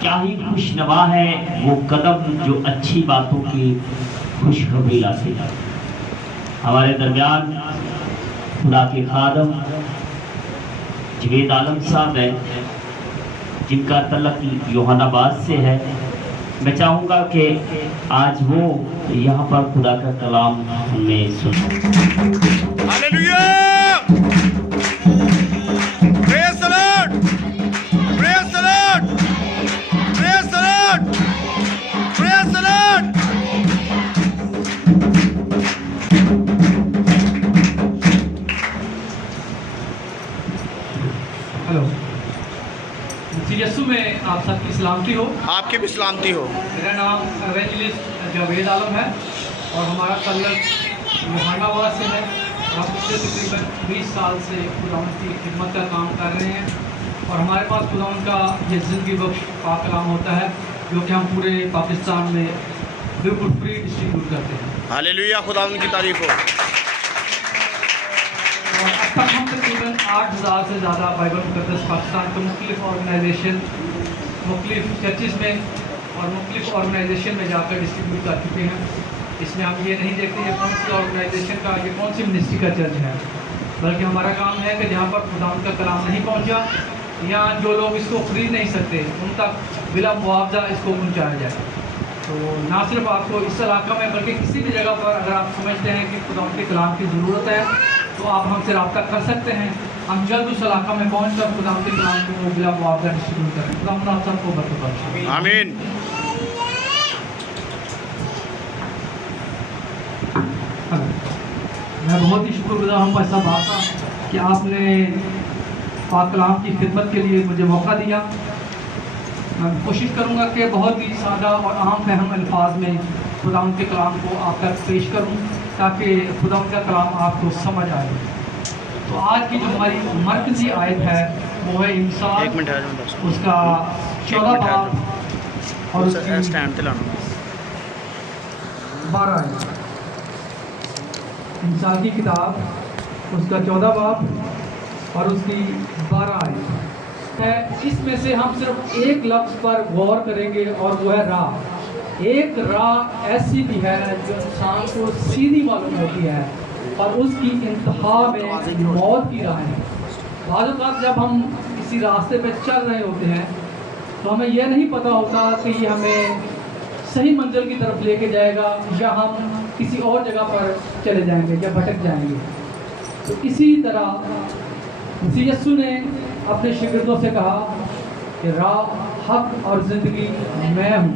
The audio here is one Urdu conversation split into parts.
کیا ہی خوش نوا ہے وہ قدم جو اچھی باتوں کی خوشخبری لاتے جاتے ہیں۔ ہمارے درمیان خدا کے خادم جوید عالم صاحب ہیں جن کا تعلق یوحنا باز سے ہے۔ میں چاہوں گا کہ آج وہ یہاں پر خدا کا کلام ہمیں سنیں۔ ہاللیلویا! پریز دی لارڈ! پریز دی لارڈ! پریز دی لارڈ! پریز دی لارڈ! ہلو، مسیح یسوع میں آپ سب کی سلامتی ہو۔ آپ کی بھی سلامتی ہو۔ میرا نام ایونجلسٹ جاوید عالم ہے اور ہمارا تعلق یوحنا باز سے ہے۔ ہم پچھلے تقریباً 20 سال سے خداوند کی خدمت کا کام کر رہے ہیں اور ہمارے پاس خداوند کا یہ زندگی بخش پاک کلام ہوتا ہے جو کہ ہم پورے پاکستان میں بالکل فری ڈسٹریبیوٹ کرتے ہیں۔ ہاللیلویا! خداوند کی تعریف ہو۔ اور اب تک ہم تقریباً 8000 سے زیادہ بائبل مقدس پاکستان کے مختلف آرگنائزیشن، مختلف چرچز میں اور مختلف آرگنائزیشن میں جا کر ڈسٹریبیوٹ کر چکے ہیں۔ اس میں ہم یہ نہیں دیکھتے یہ کون سی آرگنائزیشن کا، یہ کون سی منسٹری کا چرچ ہے، بلکہ ہمارا کام ہے کہ جہاں پر خداوند کا کلام نہیں پہنچا یا جو لوگ اس کو خرید نہیں سکتے ان تک بلا معاوضہ اس کو پہنچایا جائے۔ تو نہ صرف آپ کو اس علاقہ میں بلکہ کسی بھی جگہ پر اگر آپ سمجھتے ہیں کہ خداوند کے کلام کی ضرورت ہے تو آپ ہم سے رابطہ کر سکتے ہیں۔ ہم جلد اس علاقہ میں پہنچ کر خداوند کے کلام کو بلا معاوضہ ڈسٹریبیوٹ کریں۔ خداوند آپ سب کو برکت بخشے۔ آمین۔ میں بہت ہی شکر گزار ہوں بھائی صاحب آپ کا کہ آپ نے پاک کلام کی خدمت کے لیے مجھے موقع دیا۔ میں کوشش کروں گا کہ بہت ہی سادہ اور عام فہم الفاظ میں خداوند کے کلام کو آپ تک پیش کروں تاکہ خداوند کا کلام آپ کو سمجھ آئے۔ تو آج کی جو ہماری مرکزی آیت ہے وہ ہے انسان، اس کا 14 باب اور اس کی 12 آیت۔ انسان کی کتاب اس کا 14 باب اور اس کی 12 آیت ہے۔ اس میں سے ہم صرف ایک لفظ پر غور کریں گے اور وہ ہے راہ۔ ایک راہ ایسی بھی ہے جو انسان کو سیدھی معلوم ہوتی ہے اور اس کی انتہا میں موت کی راہ ہے۔ بعض اوقات جب ہم کسی راستے پہ چل رہے ہوتے ہیں تو ہمیں یہ نہیں پتہ ہوتا کہ یہ ہمیں صحیح منزل کی طرف لے کے جائے گا یا ہم کسی اور جگہ پر چلے جائیں گے یا بھٹک جائیں گے۔ تو اسی طرح مسیح یسوع نے اپنے شاگردوں سے کہا کہ راہ، حق اور زندگی میں ہوں،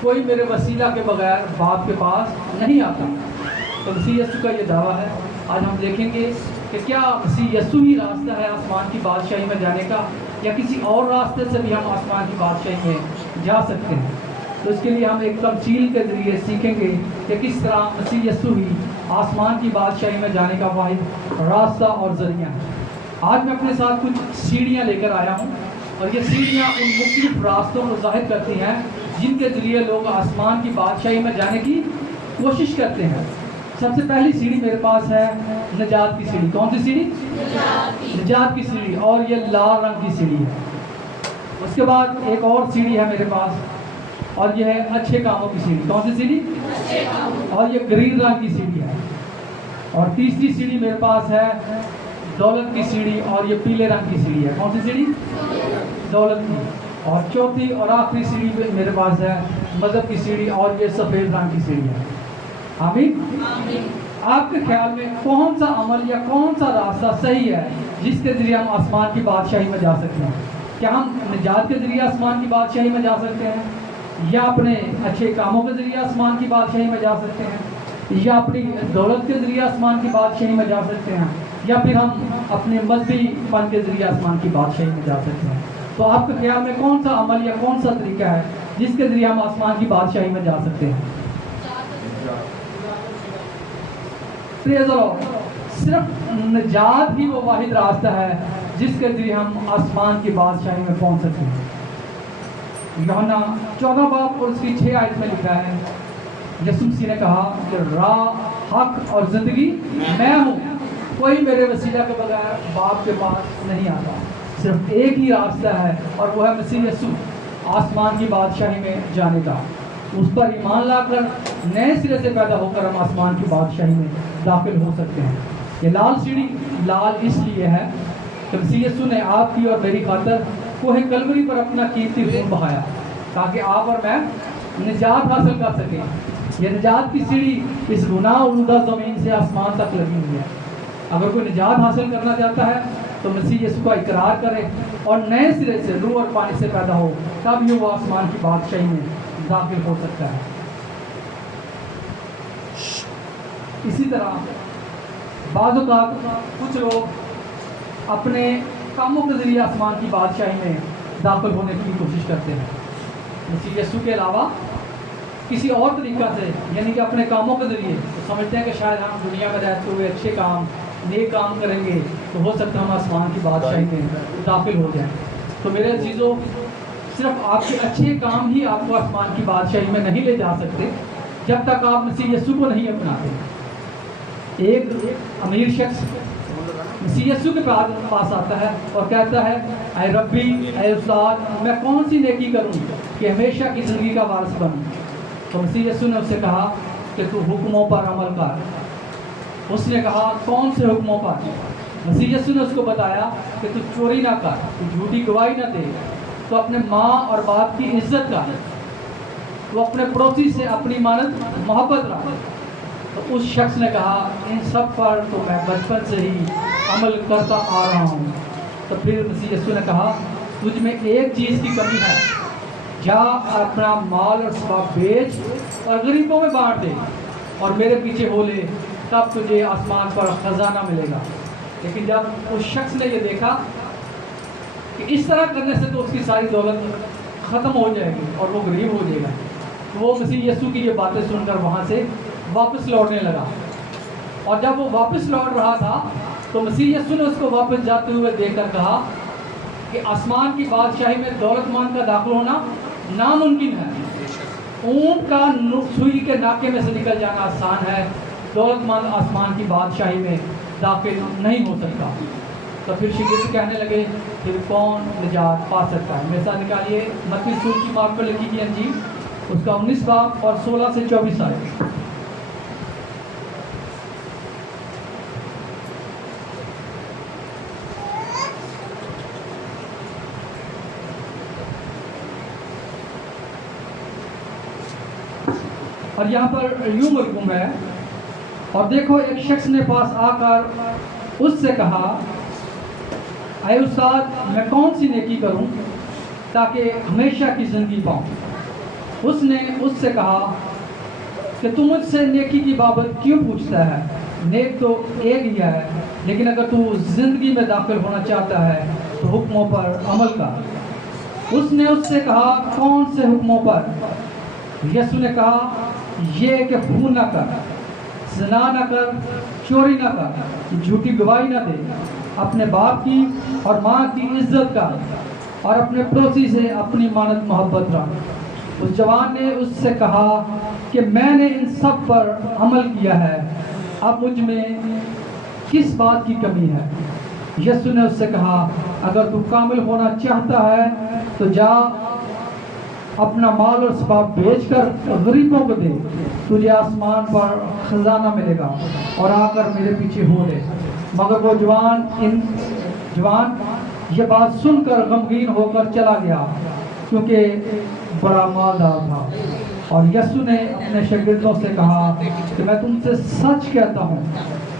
کوئی میرے وسیلہ کے بغیر باپ کے پاس نہیں آتا۔ تو مسیح یسوع کا یہ دعویٰ ہے۔ آج ہم دیکھیں گے کہ کیا مسیح یسوع ہی راستہ ہے آسمان کی بادشاہی میں جانے کا یا کسی اور راستے سے بھی ہم آسمان کی بادشاہی میں جا سکتے ہیں۔ تو اس کے لیے ہم ایک تمثیل کے ذریعے سیکھیں گے کہ کس طرح مسیح یسوع ہی آسمان کی بادشاہی میں جانے کا واحد راستہ اور ذریعہ ہے۔ آج میں اپنے ساتھ کچھ سیڑھیاں لے کر آیا ہوں اور یہ سیڑھیاں ان مختلف راستوں کو ظاہر کرتی ہیں جن کے ذریعے لوگ آسمان کی بادشاہی میں جانے کی کوشش کرتے ہیں۔ سب سے پہلی سیڑھی میرے پاس ہے نجات کی سیڑھی۔ کون سی سیڑھی؟ نجات کی سیڑھی، اور یہ لال رنگ کی سیڑھی ہے۔ اس کے بعد ایک اور سیڑھی ہے میرے پاس اور یہ ہے اچھے کاموں کی سیڑھی۔ کون سی سیڑھی؟ اور یہ گرین رنگ کی سیڑھی ہے۔ اور تیسری سیڑھی میرے پاس ہے دولت کی سیڑھی اور یہ پیلے رنگ کی سیڑھی ہے۔ کون سی سیڑھی؟ دولت کی۔ اور چوتھی اور آخری سیڑھی میرے پاس ہے مذہب کی سیڑھی اور یہ سفید رنگ کی سیڑھی ہے۔ آمین۔ آپ کے خیال میں کون سا عمل یا کون سا راستہ صحیح ہے جس کے ذریعے ہم آسمان کی بادشاہی میں جا سکتے ہیں؟ کیا ہم نجات کے ذریعے آسمان کی بادشاہی میں جا سکتے ہیں یا اپنے اچھے کاموں کے ذریعے آسمان کی بادشاہی میں جا سکتے ہیں یا اپنی دولت کے ذریعے آسمان کی بادشاہی میں جا سکتے ہیں یا پھر ہم اپنے مذہبی فن کے ذریعے آسمان کی بادشاہی میں جا سکتے ہیں؟ تو آپ کے خیال میں کون سا عمل یا کون سا طریقہ ہے جس کے ذریعے ہم آسمان کی بادشاہی میں جا سکتے ہیں؟ صرف نجات ہی وہ واحد راستہ ہے جس کے ذریعے ہم آسمان کی بادشاہی میں پہنچ سکتے ہیں۔ یوحنا 14 باب اور اس کی 6 آیت میں لکھا ہے، یسوع مسیح نے کہا کہ راہ، حق اور زندگی میں ہوں، کوئی میرے وسیلہ کے بغیر باپ کے پاس نہیں آتا۔ صرف ایک ہی راستہ ہے اور وہ ہے مسیح یسوع۔ آسمان کی بادشاہی میں جانے کا، اس پر ایمان لا کر نئے سرے سے پیدا ہو کر ہم آسمان کی بادشاہی میں داخل ہو سکتے ہیں۔ یہ لال سیڑھی لال اس لیے ہے کہ مسیح یسوع نے آپ کی اور میری خاطر کوہ کلوری پر اپنا قیمتی خون بہایا تاکہ آپ اور میں نجات حاصل کر سکیں۔ یہ نجات کی سیڑھی اس گناہ آلودہ زمین سے آسمان تک لگی ہوئی ہے۔ اگر کوئی نجات حاصل کرنا چاہتا ہے تو مسیح یسوع کا اقرار کرے اور نئے سرے سے روح اور پانی سے پیدا ہو، تب یہ وہ آسمان کی بادشاہی میں داخل ہو سکتا ہے۔ اسی طرح بعض اوقات کچھ لوگ اپنے کاموں کے ذریعے آسمان کی بادشاہی میں داخل ہونے کی کوشش کرتے ہیں، مسیح یسوع کے علاوہ کسی اور طریقہ سے، یعنی کہ اپنے کاموں کے ذریعے تو سمجھتے ہیں کہ شاید ہم دنیا میں رہتے ہوئے اچھے کام نیک کام کریں گے تو ہو سکتا ہے ہم آسمان کی بادشاہی میں داخل ہو جائیں۔ تو میرے عزیزو، صرف آپ کے اچھے کام ہی آپ کو آسمان کی بادشاہی میں نہیں لے جا سکتے جب تک آپ مسیح یسوع کو نہیں اپناتے۔ ایک امیر شخص مسیح یسوع کے پاس آتا ہے اور کہتا ہے، اے ربی، اے استاد، میں کون سی نیکی کروں کہ ہمیشہ کی زندگی کا وارث بنوں؟ تو مسیح یسوع نے اس سے کہا کہ تو حکموں پر عمل کر۔ اس نے کہا، کون سے حکموں پر؟ مسیح یسوع نے اس کو بتایا کہ تو چوری نہ کر، تو جھوٹی گواہی نہ دے، تو اپنے ماں اور باپ کی عزت کر، تو اپنے پڑوسی سے اپنی مانت محبت رکھ۔ تو اس شخص نے کہا، ان سب پر تو میں بچپن سے ہی عمل کرتا آ رہا ہوں۔ تو پھر مسیح یسوع نے کہا، تجھ میں ایک چیز کی کمی ہے، جا اپنا مال اور اسباب بیچ اور غریبوں میں بانٹ دے اور میرے پیچھے ہو لے، تب تجھے آسمان پر خزانہ ملے گا۔ لیکن جب اس شخص نے یہ دیکھا کہ اس طرح کرنے سے تو اس کی ساری دولت ختم ہو جائے گی اور وہ غریب ہو جائے گا، تو وہ مسیح یسوع کی یہ باتیں سن کر وہاں سے واپس لوٹنے لگا۔ اور جب وہ واپس لوٹ رہا تھا تو مسیح یسوع نے اس کو واپس جاتے ہوئے دیکھ کر کہا کہ آسمان کی بادشاہی میں دولت مند کا داخل ہونا ناممکن ہے۔ اونٹ کا سوئی کے ناکے میں سے نکل جانا آسان ہے، دولت مند آسمان کی بادشاہی میں داخل نہیں ہو سکتا۔ تو پھر شاگرد کہنے لگے، پھر کون نجات پا سکتا ہے؟ میرے ساتھ نکالیے متی رسول کی بات پر لکھی گئی انجیل، اس کا 19 باب اور 16 سے 24 آئے۔ اور یہاں پر یوں مرقوم ہے، اور دیکھو ایک شخص نے پاس آ کر اس سے کہا، اے استاد، میں کون سی نیکی کروں تاکہ ہمیشہ کی زندگی پاؤں؟ اس نے اس سے کہا کہ تم مجھ سے نیکی کی بابت کیوں پوچھتا ہے؟ نیک تو ایک ہی ہے، لیکن اگر تو زندگی میں داخل ہونا چاہتا ہے تو حکموں پر عمل کر۔ اس نے اس سے کہا، کون سے حکموں پر؟ یسوع نے کہا، یہ کہ خون نہ کر، زنا نہ کر، چوری نہ کر، جھوٹی گواہی نہ دے، اپنے باپ کی اور ماں کی عزت کر، اور اپنے پڑوسی سے اپنی مانت محبت رکھ۔ اس جوان نے اس سے کہا کہ میں نے ان سب پر عمل کیا ہے، اب مجھ میں کس بات کی کمی ہے؟ یسوع نے اس سے کہا، اگر تو کامل ہونا چاہتا ہے تو جا اپنا مال اور اسباب بیچ کر غریبوں کو دے، تجھے آسمان پر خزانہ ملے گا، اور آ کر میرے پیچھے ہو لے۔ مگر وہ جوان یہ بات سن کر غمگین ہو کر چلا گیا، کیونکہ بڑا مالدار تھا۔ اور یسوع نے اپنے شاگردوں سے کہا کہ میں تم سے سچ کہتا ہوں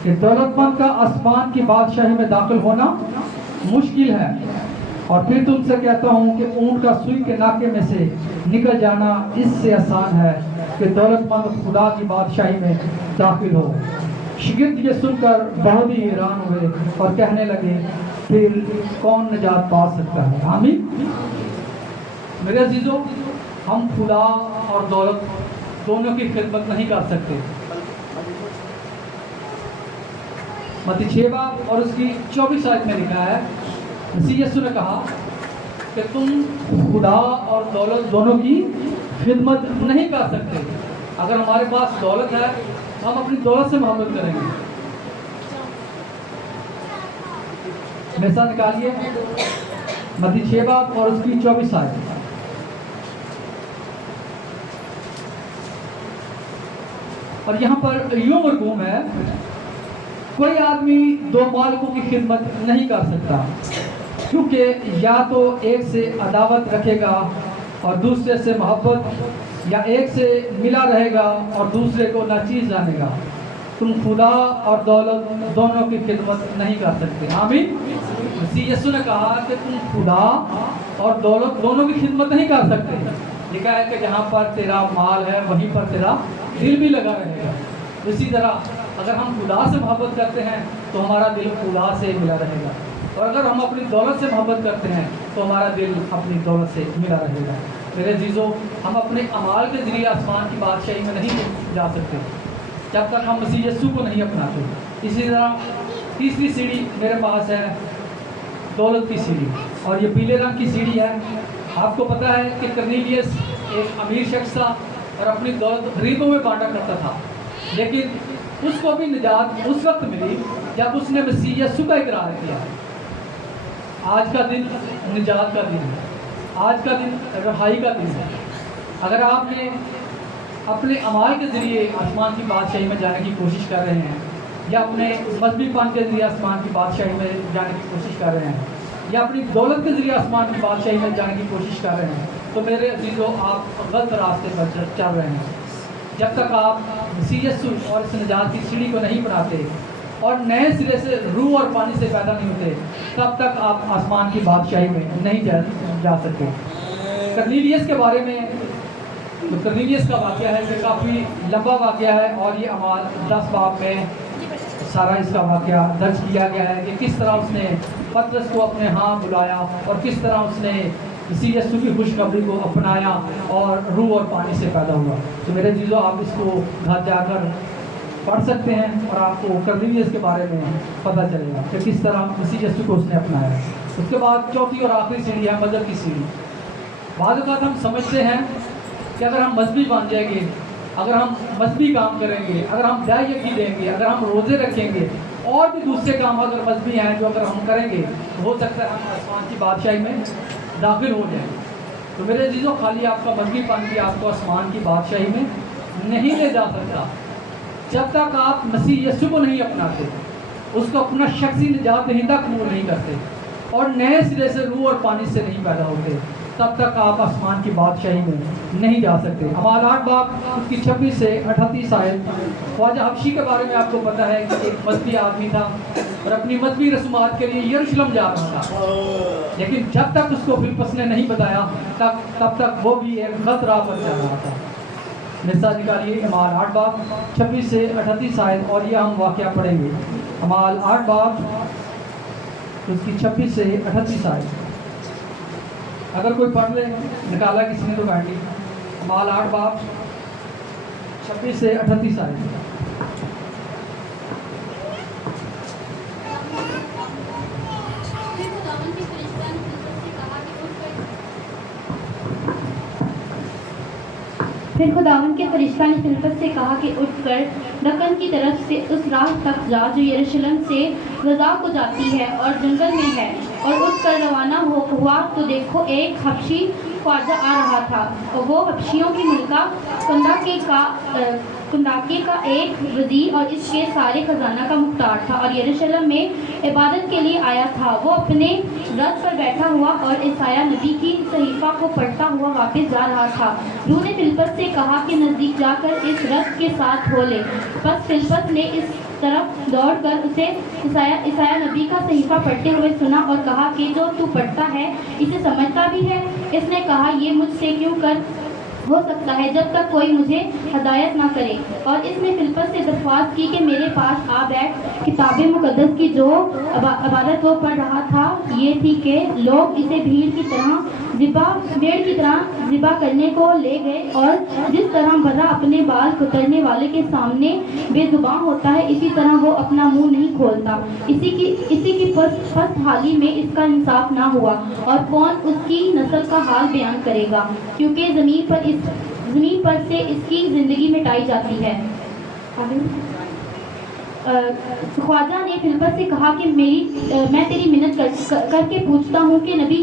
کہ دولت مند کا آسمان کی بادشاہی میں داخل ہونا مشکل ہے۔ اور پھر تم سے کہتا ہوں کہ اونٹ کا سوئی کے ناکے میں سے نکل جانا اس سے آسان ہے کہ دولت مند خدا کی بادشاہی میں داخل ہو۔ شاگرد یہ سن کر بہت ہی حیران ہوئے اور کہنے لگے، پھر کون نجات پا سکتا ہے؟ آمین۔ میرے عزیزو، ہم خدا اور دولت دونوں کی خدمت نہیں کر سکتے۔ متی 6 باب اور اس کی 24 آیت میں لکھا ہے، مسیح یسوع نے کہا کہ تم خدا اور دولت دونوں کی خدمت نہیں کر سکتے۔ اگر ہمارے پاس دولت ہے تو ہم اپنی دولت سے محبت کریں گے۔ میرے ساتھ نکالیے متی 6 باب اور اس کی 24 آیت۔ اور یہاں پر یوں مرغوم ہے، کوئی آدمی دو مالکوں کی خدمت نہیں کر سکتا، کیونکہ یا تو ایک سے عداوت رکھے گا اور دوسرے سے محبت، یا ایک سے ملا رہے گا اور دوسرے کو ناچیز جانے گا۔ تم خدا اور دولت دونوں کی خدمت نہیں کر سکتے۔ آمین۔ مسیح یسوع نے کہا کہ تم خدا اور دولت دونوں کی خدمت نہیں کر سکتے۔ لکھا ہے کہ جہاں پر تیرا مال ہے وہیں پر تیرا دل بھی لگا رہے گا۔ اسی طرح اگر ہم خدا سے محبت کرتے ہیں تو ہمارا دل خدا سے ملا رہے گا، اور اگر ہم اپنی دولت سے محبت کرتے ہیں تو ہمارا دل اپنی دولت سے ملا رہے گا۔ میرے عزیزو، ہم اپنے اعمال کے ذریعے آسمان کی بادشاہی میں نہیں جا سکتے جب تک ہم مسیح یسوع کو نہیں اپناتے۔ اسی طرح تیسری سیڑھی میرے پاس ہے، دولت کی سیڑھی، اور یہ پیلے رنگ کی سیڑھی ہے۔ آپ کو پتہ ہے کہ کرنیلیس ایک امیر شخص تھا اور اپنی دولت غریبوں میں بانٹا کرتا تھا، لیکن اس کو بھی نجات اس وقت ملی جب اس نے مسیح یسوع کا اقرار کیا۔ آج کا دن نجات کا دن ہے، آج کا دن رہائی کا دن ہے۔ اگر آپ نے اپنے اعمال کے ذریعے آسمان کی بادشاہی میں جانے کی کوشش کر رہے ہیں، یا اپنے مذہبی پن کے ذریعے آسمان کی بادشاہی میں جانے کی کوشش کر رہے ہیں، یا اپنی دولت کے ذریعے آسمان کی بادشاہی میں جانے کی کوشش کر رہے ہیں، تو میرے عزیزو آپ غلط راستے پر چل رہے ہیں۔ جب تک آپ مسیح یسوع اور اس نجات کی سیڑھی کو نہیں بناتے اور نئے سرے سے روح اور پانی سے پیدا نہیں ہوتے، تب تک آپ آسمان کی بادشاہی میں نہیں جا سکتے۔ کرنیلیس کے بارے میں، کرنیلیس کا واقعہ ہے کہ کافی لمبا واقعہ ہے، اور یہ اعمال 10 باب میں سارا اس کا واقعہ درج کیا گیا ہے کہ کس طرح اس نے پطرس کو اپنے ہاں بلایا اور کس طرح اس نے مسیح یسوع کی خوشخبری کو اپنایا اور روح اور پانی سے پیدا ہوا۔ تو میرے عزیزو، آپ اس کو گھر جا کر پڑھ سکتے ہیں اور آپ کو کرنیلیس کے بارے میں پتہ چلے گا کہ کس طرح مسیح یسوع کو اس نے اپنایا۔ اس کے بعد چوتھی اور آخری سیڑھی ہے مذہب کی سیڑھی۔ بعض اوقات ہم سمجھتے ہیں کہ اگر ہم مذہبی بن جائیں گے، اگر ہم مذہبی کام کریں گے، اگر ہم دعائیں کی دیں گے، اگر ہم روزے رکھیں گے، اور بھی دوسرے کام اگر مذہبی ہیں جو اگر ہم کریں گے، تو ہو سکتا ہے ہم آسمان کی بادشاہی میں داخل ہو جائیں۔ تو میرے عزیزو، خالی آپ کا مذہبی پن بھی آپ کو آسمان کی بادشاہی میں نہیں لے جا سکتا جب تک آپ مسیح یسوع کو نہیں اپناتے، اس کو اپنا شخصی نجات دہندہ قبول نہیں کرتے اور نئے سرے سے روح اور پانی سے نہیں پیدا ہوتے، تب تک آپ آسمان کی بادشاہی میں نہیں جا سکتے۔ اعمال 8 باب اس کی 26 سے 38 آیت۔ خواجہ حبشی کے بارے میں آپ کو پتہ ہے کہ ایک مذہبی آدمی تھا اور اپنی مذہبی رسومات کے لیے یروشلم جا رہا تھا، لیکن جب تک اس کو فلپس نے نہیں بتایا تب تک وہ بھی ایک غلط راہ پر چل رہا تھا۔ نسا نکالیے اعمال 8 باب 26 سے 38 آیت، اور یہ ہم واقعہ پڑھیں گے۔ اعمال 8 باب اس کی 26 سے 38 آیت۔ اگر کوئی پڑھ لے، نکالا کسی نے تو کاٹی۔ اعمال 8 باب 26 سے 38 آیت۔ پھر خداوند کے فرشتہ نے فلپس سے کہا کہ اٹھ کر دکن کی طرف سے اس راہ تک جا جو یروشلم سے غزہ کو جاتی ہے اور جنگل میں ہے، اور اٹھ کر روانہ ہوا تو دیکھو ایک حبشی خواجہ آ رہا تھا، اور وہ حبشیوں کی ملکہ کنداکے کا ایک وزیر اور اس کے سارے خزانہ کا مختار تھا، اور یروشلم میں عبادت کے لیے آیا تھا۔ وہ اپنے رتھ پر بیٹھا ہوا اور عیسایا نبی کی صحیفہ کو پڑھتا ہوا واپس جا رہا تھا۔ روح نے فلپس سے کہا کہ نزدیک جا کر اس رتھ کے ساتھ ہو لے۔ بس فلپس نے اس طرف دوڑ کر اسے عیسایا نبی کا صحیفہ پڑھتے ہوئے سنا اور کہا کہ جو تو پڑھتا ہے اسے سمجھتا بھی ہے؟ اس نے کہا یہ مجھ سے کیوں ہو سکتا ہے جب تک کوئی مجھے ہدایت نہ کرے، اور اس نے فلپس سے درخواست کی کہ میرے پاس آ بیٹھ۔ کتاب مقدس کی جو عبارت وہ پڑھ رہا تھا یہ تھی کہ لوگ اسے بھیڑ کی طرح ذبح کرنے کو لے گئے، اور جس طرح برا اپنے بال کترنے والے کے سامنے بے زبان ہوتا ہے اسی طرح وہ اپنا منہ نہیں کھولتا۔ اسی کی پست حالی میں اس کا انصاف نہ ہوا، اور کون اس کی نسل کا حال بیان کرے گا، کیونکہ زمین پر سے اس کی زندگی مٹائی جاتی ہے۔ خواجہ نے فلپس سے کہا کہ میں تیری منت کر کے پوچھتا ہوں کہ نبی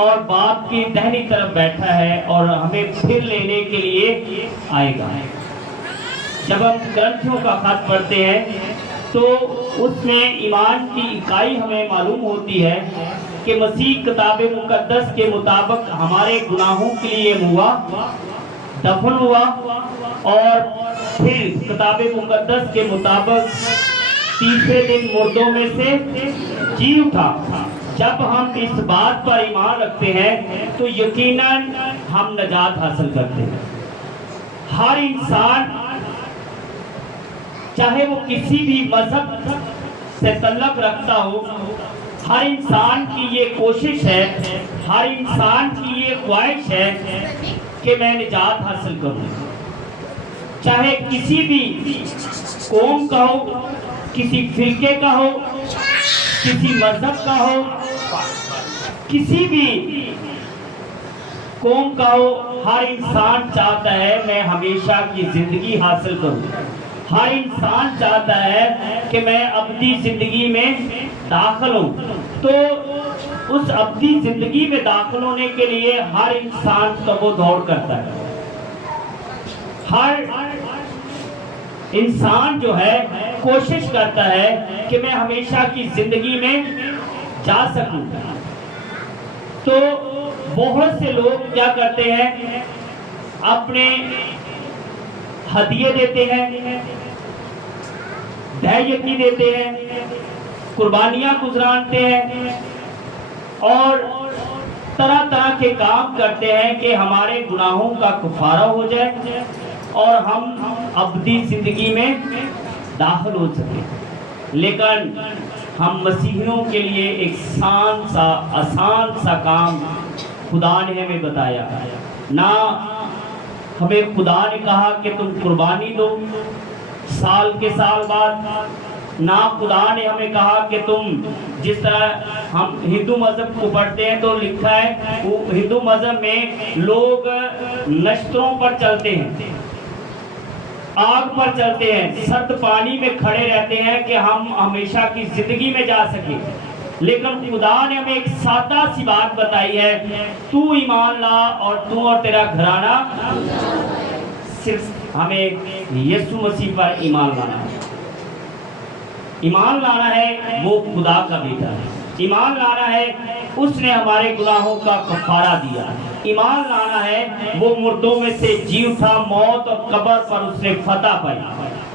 اور باپ کی دہنی طرف بیٹھا ہے اور ہمیں پھر لینے کے لیے آئے گا۔ جب ہم گرنتھیوں کا خط پڑھتے ہیں تو اس میں ایمان کی اکائی ہمیں معلوم ہوتی ہے کہ مسیح کتاب مقدس کے مطابق ہمارے گناہوں کے لیے ہوا، دفن ہوا اور پھر کتاب مقدس کے مطابق تیسرے دن مردوں میں سے جی اٹھا۔ جب ہم اس بات پر ایمان رکھتے ہیں تو یقیناً ہم نجات حاصل کرتے ہیں۔ ہر انسان چاہے وہ کسی بھی مذہب سے تعلق رکھتا ہو، ہر انسان کی یہ کوشش ہے، ہر انسان کی یہ خواہش ہے کہ میں نجات حاصل کروں، چاہے کسی بھی قوم کا ہو، کسی فرقے کا ہو، کسی مذہب کا ہو، کسی بھی قوم کا ہو۔ ہر انسان چاہتا ہے میں ہمیشہ کی زندگی حاصل کروں، ہر انسان چاہتا ہے کہ میں ابدی زندگی میں داخل ہوں۔ تو اس ابدی زندگی میں داخل ہونے کے لیے ہر انسان تگ و دوڑ کرتا ہے۔ ہر انسان جو ہے کوشش کرتا ہے کہ میں ہمیشہ کی زندگی میں جا سکوں۔ تو بہت سے لوگ کیا کرتے ہیں، اپنے ہدیے دیتے ہیں، دہیتی دیتے ہیں، قربانیاں گزرانتے ہیں اور طرح طرح کے کام کرتے ہیں کہ ہمارے گناہوں کا کفارہ ہو جائے اور ہم ابدی زندگی میں داخل ہو سکیں۔ لیکن ہم مسیحیوں کے لیے ایک آسان سا کام خدا نے ہمیں بتایا۔ نہ ہمیں خدا نے کہا کہ تم قربانی دو سال کے سال بعد، نہ خدا نے ہمیں کہا کہ تم جس طرح ہم ہندو مذہب کو پڑھتے ہیں تو لکھا ہے وہ ہندو مذہب میں لوگ نشتروں پر چلتے ہیں، آگ پر چلتے ہیں، سرد پانی میں کھڑے رہتے ہیں کہ ہم ہمیشہ کی زندگی میں جا سکیں۔ لیکن خدا نے ہمیں ایک سادہ سی بات بتائی ہے، تو ایمان لا اور تو اور تیرا گھرانہ، صرف ہمیں یسوع مسیح پر ایمان لانا ہے۔ ایمان لانا ہے وہ خدا کا بیٹا ہے، ایمان لانا ہے اس نے ہمارے گناہوں کا کفارہ دیا، ایمان لانا ہے وہ مردوں میں سے جی اٹھا، موت اور قبر پر اس نے فتح پائی،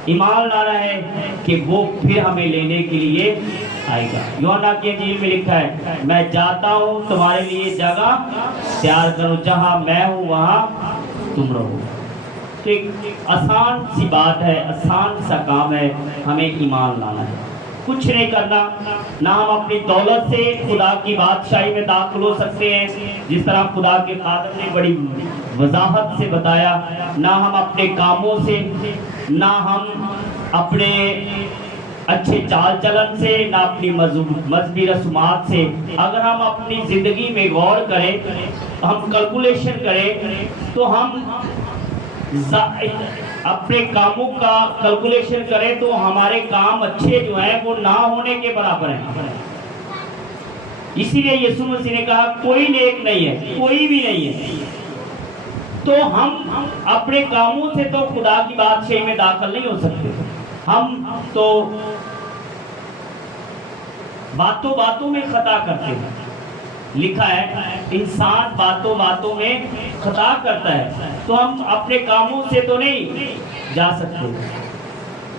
ایمان لانا ہے کہ وہ پھر ہمیں لینے کے لیے آئے گا۔ یوحنا کی انجیل میں لکھا ہے میں جاتا ہوں تمہارے لیے جگہ تیار کرو، جہاں میں ہوں وہاں تم رہو۔ تو ایک آسان سی بات ہے، آسان سا کام ہے، ہمیں ایمان لانا ہے، کچھ نہیں کرنا۔ نہ ہم اپنی دولت سے خدا کی بادشاہی میں داخل ہو سکتے ہیں، جس طرح خدا کے خادم نے بڑی وضاحت سے بتایا، نہ ہم اپنے کاموں سے، نہ ہم اپنے اچھے چال چلن سے، نہ اپنی مذہبی رسومات سے۔ اگر ہم اپنی زندگی میں غور کریں، ہم کیلکولیشن کریں تو ہم اپنے کاموں کا کیلکولیشن کریں تو ہمارے کام اچھے جو ہیں وہ نہ ہونے کے برابر ہیں۔ اسی لیے یسوع مسیح نے کہا کوئی نیک نہیں ہے، کوئی بھی نہیں ہے۔ تو ہم اپنے کاموں سے تو خدا کی بادشاہی میں داخل نہیں ہو سکتے، ہم تو باتوں باتوں میں خطا کرتے ہیں۔ لکھا ہے انسان باتوں باتوں میں خطا کرتا ہے، تو ہم اپنے کاموں سے تو نہیں جا سکتے۔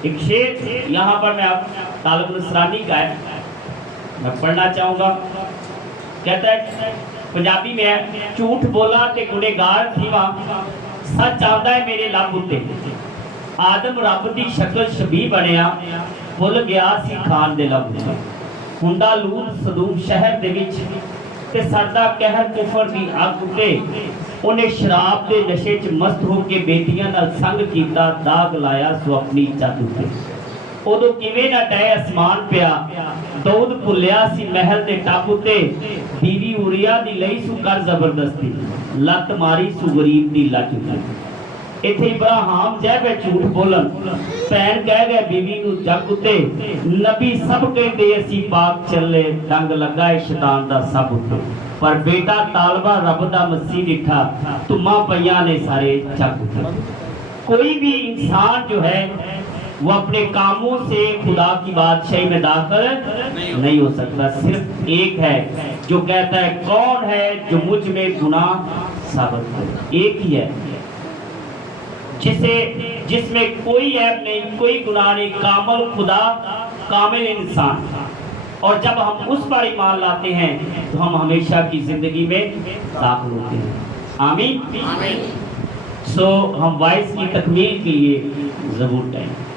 ایک شعر یہاں پر میں طالب نصرانی کا ہے، میں پڑھنا چاہوں گا۔ کہتا ہے پنجابی میں ہے، جھوٹ بولا تے گنہگار تھیوا، سچ آندا ہے میرے لب اُتے، آدم رب دی شکل شبیہ بنیا، بھول گیا سی کھان دے لب اُتے، ہندا لوط صدوم شہر دے وچ تے سردا قہر کفر دی اگ اُتے، انہیں شراب دے نشے چ مست ہو کے بیٹیاں نال سنگ کیتا، داغ لایا سو اپنی چت اُتے، ادو کیویں نہ ڈے اسمان پیا، داؤد بھلیا سی محل دے ٹپ اُتے، بیوی اوریا دی لئی سو کر زبردستی، لت ماری سو غریب دی لٹ اُتے۔ ایتھے ابراہیم جے پہ جھوٹ بولن، پین کہہ گئے بیوی نو جگ اُتے، نبی سب کہندے اسی پاک چلے، ڈنگ لگا ہے شیطان دا سب اُتے۔ پر بیٹا طالبہ رب دا مسیح ڈٹھا تو ماں پیا نے سارے چک اٹھا۔ کوئی بھی انسان جو ہے وہ اپنے کاموں سے خدا کی بادشاہی میں داخل نہیں ہو سکتا۔ صرف ایک ہے جو کہتا ہے کون ہے جو مجھ میں گناہ ثابت کرے، ایک ہی ہے جس میں کوئی عیب نہیں، کوئی گناہ نہیں، کامل خدا، کامل انسان۔ اور جب ہم اس پر ایمان لاتے ہیں تو ہم ہمیشہ کی زندگی میں داخل ہوتے ہیں۔ آمین۔ سو ہم وائس کی تکمیل کے لیے زبور گائیں۔